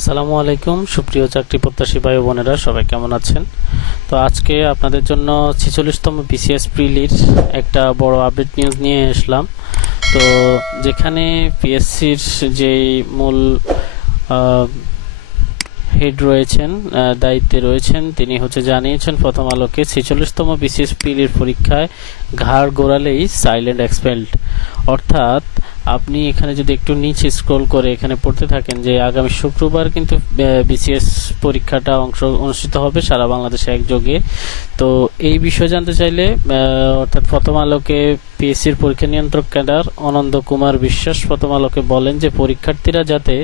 আসসালামু আলাইকুম সুপ্রিয় চাকরি প্রত্যাশী ভাই ও বোনেরা, সবাই কেমন আছেন? তো আজকে আপনাদের জন্য 46তম বিসিএস প্রিলির একটা বড় আপডেট নিউজ নিয়ে আসলাম। তো যেখানে পিএসসির যেই মূল হেড রয়েছেন, দায়িত্বে রয়েছেন, তিনি জানিয়েছেন প্রথম আলোকে 46তম বিসিএস প্রিলির পরীক্ষায় ঘাড় গোড়ালেই সাইলেন্ট এক্সপেলড। অর্থাৎ আপনি এখানে যদি একটু নিচে স্ক্রল করে এখানে পড়তে থাকেন যে আগামী শুক্রবার কিন্তু বিসিএস পরীক্ষাটা অনুষ্ঠিত হবে সারা বাংলাদেশে একযোগে। তো এই বিষয়ে জানতে চাইলে অর্থাৎ প্রথম আলোকে পিএসসির পরীক্ষা নিয়ন্ত্রক ক্যাডার অনন্ত কুমার বিশ্বাস প্রথম আলোকে বলেন যে পরীক্ষার্থীরা যাতে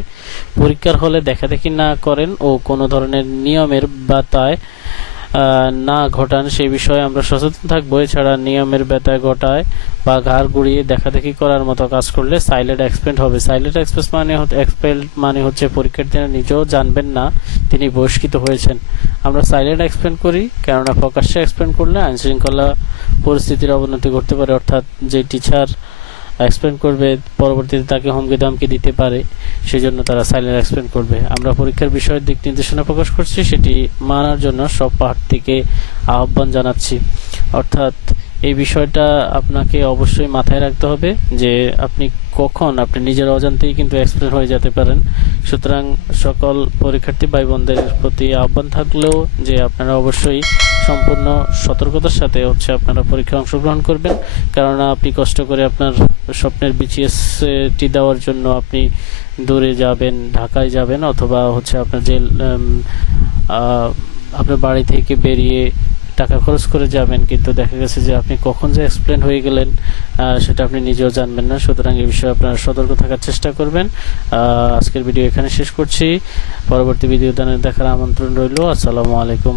পরীক্ষার হলে দেখাদেখি না করেন ও কোনো ধরনের নিয়মের ব্যত্যয় না ঘটান সেই বিষয়ে আমরা সচেতন থাকবো। এছাড়া নিয়মের ব্যত্যয় ঘটায় বা ঘাড় গুড়িয়ে দেখাদেখি করার মতো কাজ করলে সাইলেন্ট এক্সপেন্ড হবে। সাইলেন্ট এক্সপেল মানে হচ্ছে পরীক্ষার্থীরা নিজেও জানবেন না তিনি বহিষ্কৃত হয়েছেন। আমরা সাইলেন্ট এক্সপেন্ড করি কেননা প্রকাশ্যে এক্সপেন্ড করলে আইন শৃঙ্খলা পরিস্থিতির অবনতি ঘটতে পারে। অর্থাৎ যে টিচার এক্সপ্লেন করবে পরবর্তীতে তাকে হুমকি ধামকি দিতে পারে, সেজন্য তারা সাইলেন্ট এক্সপ্লেন করবে। আমরা পরীক্ষার বিষয়ের দিক নির্দেশনা প্রকাশ করছি, সেটি মানার জন্য সব প্রার্থীকে আহ্বান জানাচ্ছি। অর্থাৎ এই বিষয়টা আপনাকে অবশ্যই মাথায় রাখতে হবে যে আপনি নিজের অজান্তেই কিন্তু এক্সপ্লেন হয়ে যেতে পারেন। সুতরাং সকল পরীক্ষার্থী ভাই বোনদের প্রতি আহ্বান থাকলেও যে আপনারা অবশ্যই সম্পূর্ণ সতর্কতার সাথে আপনারা পরীক্ষায় অংশগ্রহণ করবেন, কেননা আপনি কষ্ট করে আপনার স্বপ্নের বিসিএসটি দেওয়ার জন্য আপনি দূরে যাবেন, ঢাকায় যাবেন, অথবা আপনার যে আপনার বাড়ি থেকে বেরিয়ে টাকা খরচ করে যাবেন, কিন্তু দেখা গেছে যে আপনি কখন যে এক্সপ্লেন হয়ে গেলেন সেটা আপনি নিজেও জানবেন না। সুতরাং এই বিষয়ে আপনারা সতর্ক থাকার চেষ্টা করবেন। আজকের ভিডিও এখানে শেষ করছি। পরবর্তী ভিডিও দেখার আমন্ত্রণ রইল। আসসালামু আলাইকুম।